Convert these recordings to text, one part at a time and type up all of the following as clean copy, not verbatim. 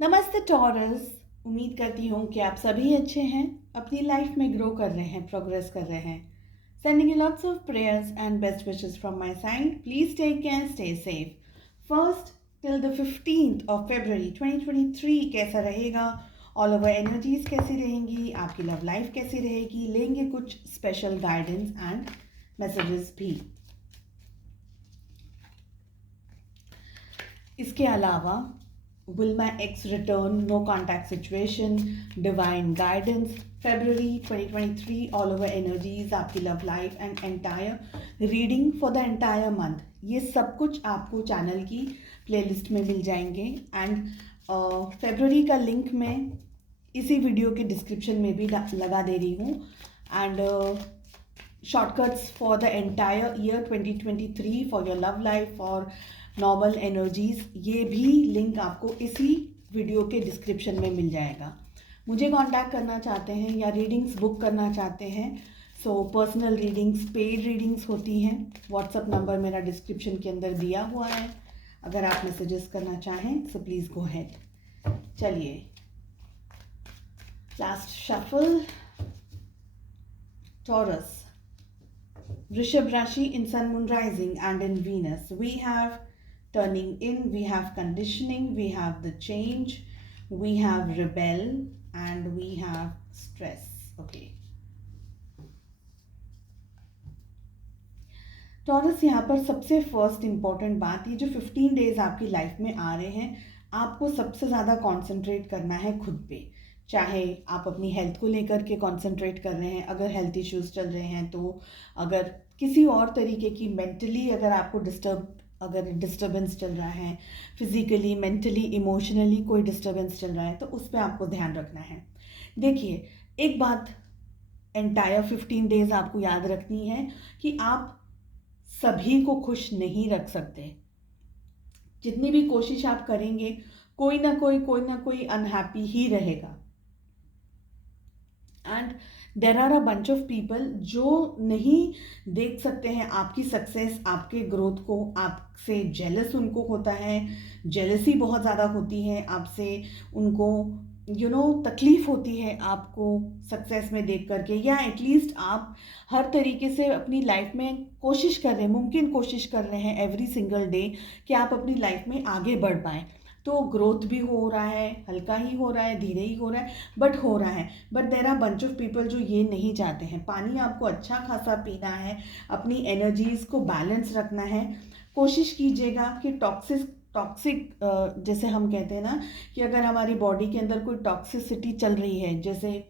नमस्ते टॉरस। उम्मीद करती हूँ कि आप सभी अच्छे हैं, अपनी लाइफ में ग्रो कर रहे हैं, प्रोग्रेस कर रहे हैं। Sending you lots of prayers and best wishes from my side. Please take care, stay safe. First till the 15th of February 2023 कैसा रहेगा? ऑल ओवर एनर्जीज कैसी रहेंगी? आपकी लव लाइफ कैसी रहेगी? लेंगे कुछ स्पेशल गाइडेंस एंड मैसेजेस भी। इसके अलावा Will my ex return? No contact situation, divine guidance, February 2023, all over energies, आपकी love life and entire reading for the entire month. ये सब कुछ आपको चैनल की प्लेलिस्ट में मिल जाएंगे एंड फेब्रुअरी का लिंक मैं इसी वीडियो के डिस्क्रिप्शन में भी लगा दे रही हूँ and shortcuts for the entire year 2023 for your love life, for normal energies, ये भी लिंक आपको इसी वीडियो के डिस्क्रिप्शन में मिल जाएगा। मुझे कांटेक्ट करना चाहते हैं या रीडिंग्स बुक करना चाहते हैं, so personal readings, paid readings होती हैं। व्हाट्सएप नंबर मेरा डिस्क्रिप्शन के अंदर दिया हुआ है, अगर आप मैसेजेस करना चाहें सो प्लीज़ गो हेड। चलिए, last shuffle. Taurus, Rishabh Rashi in Sun, Moon, Rising and in Venus. We have turning in, we have conditioning, we have the change, we have rebel and we have stress. Okay. Taurus, यहाँ पर सबसे first important बात, ये जो 15 days आपकी life में आ रहे हैं, आपको सबसे ज़्यादा कॉन्सेंट्रेट करना है खुद पे। चाहे आप अपनी हेल्थ को लेकर के कंसंट्रेट कर रहे हैं, अगर हेल्थ इश्यूज चल रहे हैं तो, अगर किसी और तरीके की मेंटली अगर आपको डिस्टर्बेंस चल रहा है, फिजिकली, मेंटली, इमोशनली कोई डिस्टर्बेंस चल रहा है, तो उस पर आपको ध्यान रखना है। देखिए, एक बात एंटायर 15 डेज आपको याद रखनी है कि आप सभी को खुश नहीं रख सकते। जितनी भी कोशिश आप करेंगे, कोई ना कोई अनहैप्पी ही रहेगा। And there are a bunch of people जो नहीं देख सकते हैं आपकी सक्सेस, आपके ग्रोथ को, आपसे जेलस उनको होता है, जेलसी बहुत ज़्यादा होती है आपसे, उनको तकलीफ होती है आपको सक्सेस में देख करके, या एटलीस्ट आप हर तरीके से अपनी लाइफ में कोशिश कर रहे हैं, मुमकिन कोशिश कर रहे हैं एवरी सिंगल डे कि आप अपनी लाइफ में आगे बढ़ पाएँ। तो ग्रोथ भी हो रहा है, हल्का ही हो रहा है, धीरे ही हो रहा है, बट हो रहा है। But there are bunch of people जो ये नहीं चाहते हैं। पानी आपको अच्छा खासा पीना है, अपनी एनर्जीज को बैलेंस रखना है। कोशिश कीजिएगा कि टॉक्सिक जैसे हम कहते हैं ना, कि अगर हमारी बॉडी के अंदर कोई टॉक्सिसिटी चल रही है, जैसे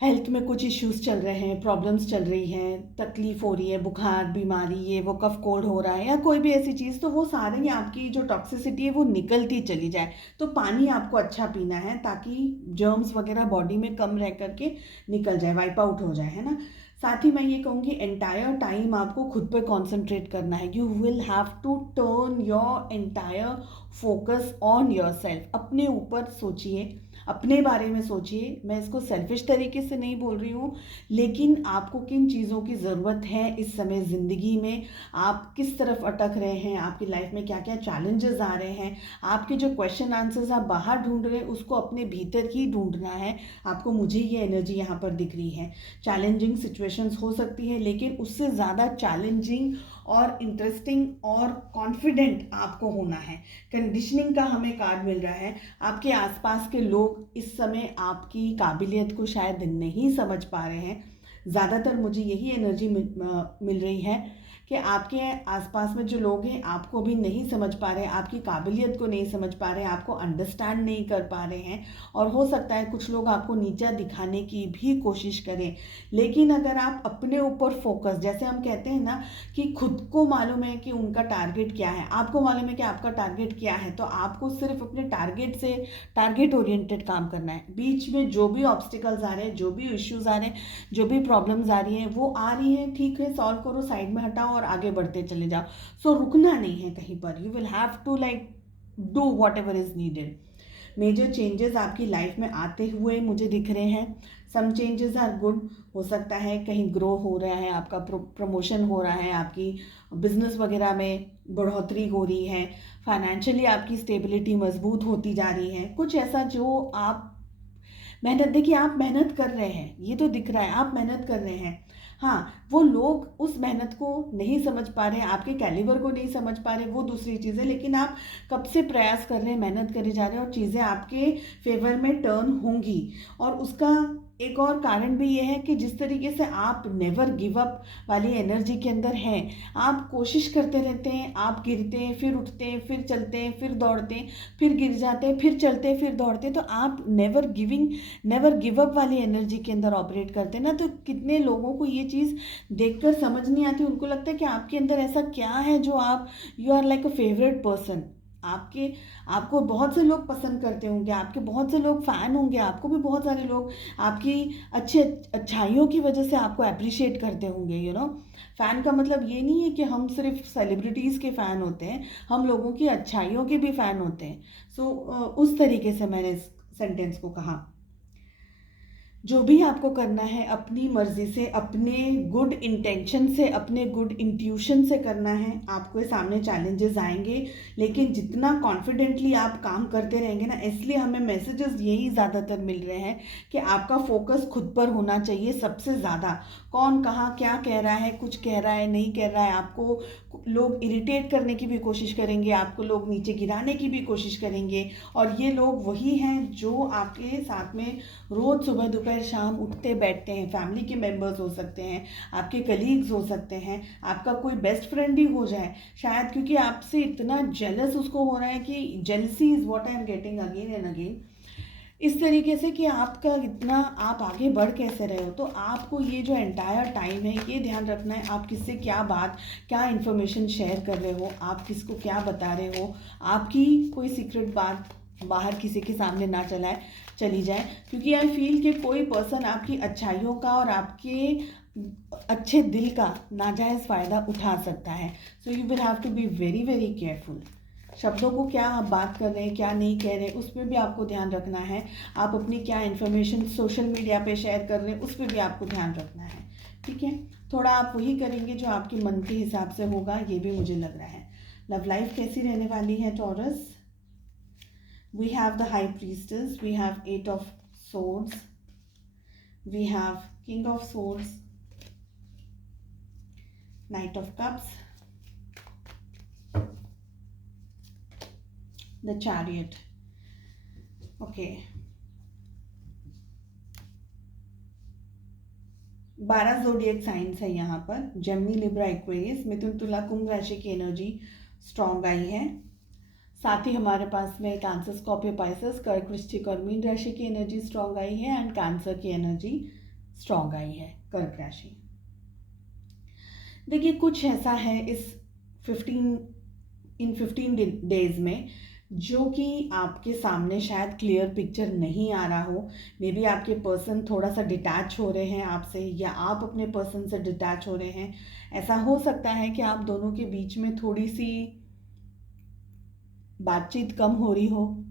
हेल्थ में कुछ इश्यूज चल रहे हैं, प्रॉब्लम्स चल रही हैं, तकलीफ हो रही है, बुखार, बीमारी, ये वो, कफ कोल्ड हो रहा है, या कोई भी ऐसी चीज़, तो वो सारे आपकी जो टॉक्सिसिटी है वो निकलती चली जाए। तो पानी आपको अच्छा पीना है ताकि जर्म्स वगैरह बॉडी में कम रह करके निकल जाए, वाइप आउट हो जाए, है ना। साथ ही मैं ये कहूँगी, एंटायर टाइम आपको खुद पे कॉन्सेंट्रेट करना है। You will have to turn your entire focus on your self. अपने ऊपर सोचिए, अपने बारे में सोचिए। मैं इसको सेल्फिश तरीके से नहीं बोल रही हूँ, लेकिन आपको किन चीज़ों की ज़रूरत है इस समय ज़िंदगी में, आप किस तरफ अटक रहे हैं, आपकी लाइफ में क्या क्या चैलेंजेस आ रहे हैं, आपके जो क्वेश्चन आंसर्स आप बाहर ढूंढ रहे हैं उसको अपने भीतर ही ढूंढना है आपको। मुझे ये एनर्जी यहाँ पर दिख रही है। चैलेंजिंग सिचुएशंस हो सकती है, लेकिन उससे ज़्यादा चैलेंजिंग और इंटरेस्टिंग और कॉन्फिडेंट आपको होना है। कंडीशनिंग का हमें कार्ड मिल रहा है। आपके आसपास के लोग इस समय आपकी काबिलियत को शायद नहीं समझ पा रहे हैं। ज़्यादातर मुझे यही एनर्जी मिल रही है कि आपके आसपास में जो लोग हैं आपको भी नहीं समझ पा रहे हैं, आपकी काबिलियत को नहीं समझ पा रहे हैं, आपको अंडरस्टैंड नहीं कर पा रहे हैं। और हो सकता है कुछ लोग आपको नीचा दिखाने की भी कोशिश करें, लेकिन अगर आप अपने ऊपर फोकस, जैसे हम कहते हैं ना कि खुद को मालूम है कि उनका टारगेट क्या है, आपको मालूम है कि आपका टारगेट क्या है, तो आपको सिर्फ अपने टारगेट ओरिएंटेड काम करना है। बीच में जो भी ऑब्स्टिकल्स आ रहे हैं, जो भी इश्यूज आ रहे हैं, जो भी प्रॉब्लम्स आ रही हैं, वो आ रही हैं, ठीक है, सॉल्व करो, साइड में हटाओ और आगे बढ़ते चले जाओ। सो रुकना नहीं है कहीं पर। You will have to do whatever is needed. Major changes आपकी लाइफ में आते हुए मुझे दिख रहे हैं। सम चेंजेस आर गुड, हो सकता है कहीं ग्रो हो रहा है, आपका प्रमोशन हो रहा है, आपकी बिजनेस वगैरह में बढ़ोतरी हो रही है, फाइनेंशियली आपकी स्टेबिलिटी मजबूत होती जा रही है, कुछ ऐसा जो आप मेहनत, देखिए आप मेहनत कर रहे हैं, ये तो दिख रहा है आप मेहनत कर रहे हैं। हाँ, वो लोग उस मेहनत को नहीं समझ पा रहे हैं, आपके कैलिबर को नहीं समझ पा रहे, वो दूसरी चीज़ है, लेकिन आप कब से प्रयास कर रहे हैं, मेहनत करे जा रहे हैं और चीज़ें आपके फेवर में टर्न होंगी। और उसका एक और कारण भी ये है कि जिस तरीके से आप नेवर गिव अप वाली एनर्जी के अंदर हैं, आप कोशिश करते रहते हैं, आप गिरते हैं फिर उठते हैं, फिर चलते हैं, फिर दौड़ते हैं, फिर गिर जाते हैं, फिर चलते हैं, फिर दौड़ते हैं, तो आप नेवर गिव अप वाली एनर्जी के अंदर ऑपरेट करते हैं ना। तो कितने लोगों को ये चीज़ देखकर समझ नहीं आती, उनको लगता है कि आपके अंदर ऐसा क्या है जो आप, you are like a favourite person, आपको बहुत से लोग पसंद करते होंगे, आपके बहुत से लोग फ़ैन होंगे, आपको भी बहुत सारे लोग आपकी अच्छाइयों की वजह से आपको अप्रिशिएट करते होंगे, यू नो। फ़ैन का मतलब ये नहीं है कि हम सिर्फ सेलिब्रिटीज़ के फ़ैन होते हैं, हम लोगों की अच्छाइयों के भी फ़ैन होते हैं। सो उस तरीके से मैंने इस सेंटेंस को कहा। जो भी आपको करना है अपनी मर्जी से, अपने गुड इंटेंशन से, अपने गुड इंट्यूशन से करना है। आपके सामने चैलेंजेस आएंगे, लेकिन जितना कॉन्फिडेंटली आप काम करते रहेंगे ना, इसलिए हमें मैसेजेस यही ज़्यादातर मिल रहे हैं कि आपका फोकस खुद पर होना चाहिए सबसे ज़्यादा। कौन कहाँ क्या कह रहा है, कुछ कह रहा है नहीं कह रहा है, आपको लोग इरिटेट करने की भी कोशिश करेंगे, आपको लोग नीचे गिराने की भी कोशिश करेंगे, और ये लोग वही हैं जो आपके साथ में रोज़ सुबह दोपहर शाम उठते बैठते हैं। फैमिली के मेंबर्स हो सकते हैं, आपके कलीग्स हो सकते हैं, आपका कोई बेस्ट फ्रेंड ही हो जाए शायद, क्योंकि आपसे इतना जेलस उसको हो रहा है कि jealousy is what I am getting again and again, इस तरीके से कि आपका इतना आप आगे बढ़ कैसे रहे हो। तो आपको ये जो एंटायर टाइम है ये ध्यान रखना है, आप किससे क्या इन्फॉर्मेशन शेयर कर रहे हो, आप किसको क्या बता रहे हो, आपकी कोई सीक्रेट बात बाहर किसी के सामने ना चली जाए, क्योंकि आई फील कि कोई पर्सन आपकी अच्छाइयों का और आपके अच्छे दिल का नाजायज़ फ़ायदा उठा सकता है। So you will have to be very very careful. शब्दों को क्या आप बात कर रहे हैं, क्या नहीं कह रहे, उस पर भी आपको ध्यान रखना है। आप अपनी क्या इन्फॉर्मेशन सोशल मीडिया पे शेयर कर रहे हैं, उस पर भी आपको ध्यान रखना है। ठीक है, थोड़ा आप वही करेंगे जो आपके मन के हिसाब से होगा, ये भी मुझे लग रहा है। लव लाइफ कैसी रहने वाली है taurus? We have the High Priestess, we have Eight of Swords, we have King of Swords, Knight of Cups, the Chariot. Okay. 12 zodiac science है यहाँ पर, जेमिनी, लिब्रा, एक्वेरियस, मिथुन, तुला, कुंभ राशि की एनर्जी स्ट्रॉन्ग आई है। साथ ही हमारे पास में कैंसर, स्कॉर्पियो, पाइसेस, कर्क, वृश्चिक और मीन राशि की एनर्जी स्ट्रॉन्ग आई है, एंड कैंसर की एनर्जी स्ट्रॉन्ग आई है, कर्क राशि। देखिए कुछ ऐसा है इस 15 डेज में जो कि आपके सामने शायद क्लियर पिक्चर नहीं आ रहा हो। मे बी आपके पर्सन थोड़ा सा डिटैच हो रहे हैं आपसे, या आप अपने पर्सन से डिटैच हो रहे हैं। ऐसा हो सकता है कि आप दोनों के बीच में थोड़ी सी बातचीत कम हो रही हो,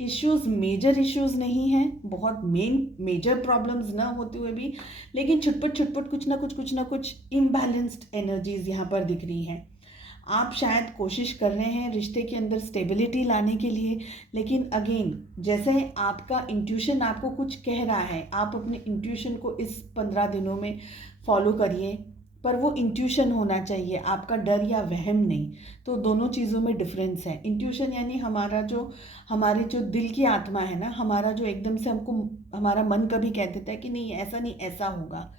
इश्यूज मेजर इश्यूज नहीं हैं, बहुत मेजर प्रॉब्लम्स ना होते हुए भी, लेकिन छुटपुट कुछ ना कुछ इम्बैलेंस्ड एनर्जीज यहाँ पर दिख रही हैं। आप शायद कोशिश कर रहे हैं रिश्ते के अंदर स्टेबिलिटी लाने के लिए, लेकिन अगेन जैसे आपका इंट्यूशन आपको कुछ कह रहा है, आप अपने इंट्यूशन को इस 15 दिनों में फॉलो करिए, पर वो इंट्यूशन होना चाहिए, आपका डर या वहम नहीं। तो दोनों चीज़ों में डिफरेंस है। इंट्यूशन यानी हमारे जो दिल की आत्मा है ना, हमारा जो एकदम से हमको हमारा मन कभी कह देता है कि नहीं ऐसा नहीं ऐसा होगा,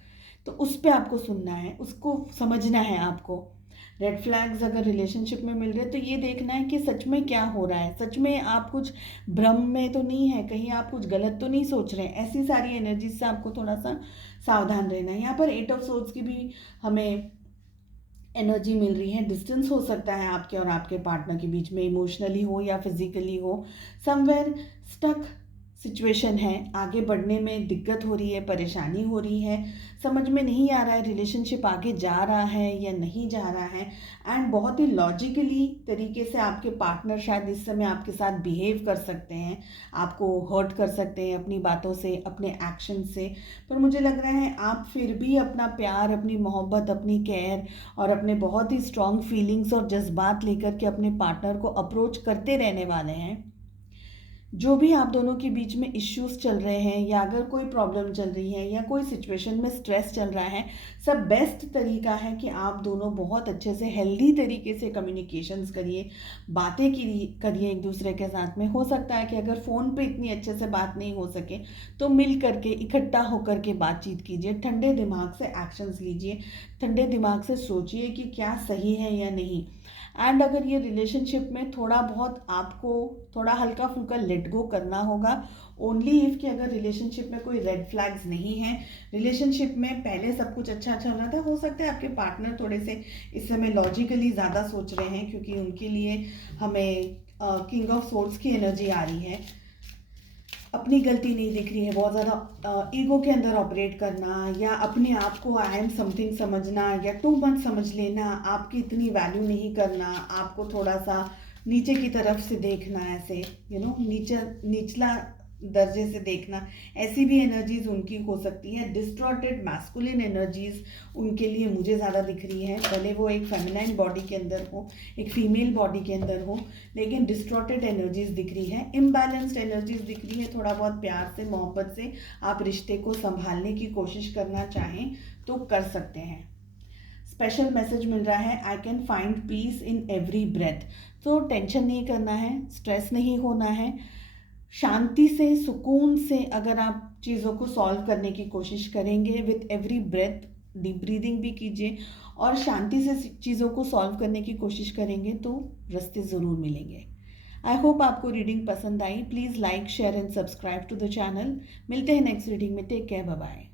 तो उस पर आपको सुनना है, उसको समझना है आपको। रेड फ्लैग्स अगर रिलेशनशिप में मिल रहे हैं तो ये देखना है कि सच में क्या हो रहा है, सच में आप कुछ भ्रम में तो नहीं है, कहीं आप कुछ गलत तो नहीं सोच रहे हैं। ऐसी सारी एनर्जीज से आपको थोड़ा सा सावधान रहना है। यहाँ पर 8 ऑफ सोर्ड्स की भी हमें एनर्जी मिल रही है। डिस्टेंस हो सकता है आपके और आपके पार्टनर के बीच में, इमोशनली हो या फिजिकली हो, समवेयर सिचुएशन है, आगे बढ़ने में दिक्कत हो रही है, परेशानी हो रही है, समझ में नहीं आ रहा है रिलेशनशिप आगे जा रहा है या नहीं जा रहा है। एंड बहुत ही लॉजिकली तरीके से आपके पार्टनर शायद इस समय आपके साथ बिहेव कर सकते हैं, आपको हर्ट कर सकते हैं अपनी बातों से, अपने एक्शन से। पर मुझे लग रहा है आप फिर भी अपना प्यार, अपनी मोहब्बत, अपनी केयर और अपने बहुत ही स्ट्रॉन्ग फीलिंग्स और जज्बात लेकर के अपने पार्टनर को अप्रोच करते रहने वाले हैं। जो भी आप दोनों के बीच में इश्यूज चल रहे हैं या अगर कोई प्रॉब्लम चल रही है या कोई सिचुएशन में स्ट्रेस चल रहा है, सब बेस्ट तरीका है कि आप दोनों बहुत अच्छे से हेल्दी तरीके से कम्युनिकेशंस करिए, बातें करिए एक दूसरे के साथ में। हो सकता है कि अगर फ़ोन पे इतनी अच्छे से बात नहीं हो सके तो मिल करके इकट्ठा होकर के बातचीत कीजिए, ठंडे दिमाग से एक्शंस लीजिए, ठंडे दिमाग से सोचिए कि क्या सही है या नहीं। एंड अगर ये रिलेशनशिप में थोड़ा बहुत आपको थोड़ा हल्का फुल्का लेट गो करना होगा, ओनली इफ़ कि अगर रिलेशनशिप में कोई रेड फ्लैग्स नहीं है, रिलेशनशिप में पहले सब कुछ अच्छा चल रहा था, हो सकता है आपके पार्टनर थोड़े से इस समय लॉजिकली ज़्यादा सोच रहे हैं क्योंकि उनके लिए हमें किंग ऑफ सोर्ड्स की एनर्जी आ रही है। अपनी गलती नहीं दिख रही है, बहुत ज़्यादा ईगो के अंदर ऑपरेट करना या अपने आप को आई एम समथिंग समझना या टू मच समझ लेना, आपकी इतनी वैल्यू नहीं करना, आपको थोड़ा सा नीचे की तरफ से देखना, ऐसे निचला दर्जे से देखना, ऐसी भी एनर्जीज उनकी हो सकती है। डिस्टॉर्टेड मैस्कुलिन एनर्जीज उनके लिए मुझे ज़्यादा दिख रही है, भले वो एक फेमिनाइन बॉडी के अंदर हो, एक फीमेल बॉडी के अंदर हो, लेकिन डिस्टॉर्टेड एनर्जीज दिख रही है, इम्बैलेंस्ड एनर्जीज दिख रही है। थोड़ा बहुत प्यार से, मोहब्बत से आप रिश्ते को संभालने की कोशिश करना चाहें तो कर सकते हैं। स्पेशल मैसेज मिल रहा है, I can find peace in every breath. तो टेंशन नहीं करना है, स्ट्रेस नहीं होना है, शांति से, सुकून से अगर आप चीज़ों को सॉल्व करने की कोशिश करेंगे, with every breath deep breathing भी कीजिए और शांति से चीज़ों को सॉल्व करने की कोशिश करेंगे तो रास्ते ज़रूर मिलेंगे। आई होप आपको रीडिंग पसंद आई। Please like, share and subscribe to the channel. मिलते हैं नेक्स्ट रीडिंग में। Take care, bye bye.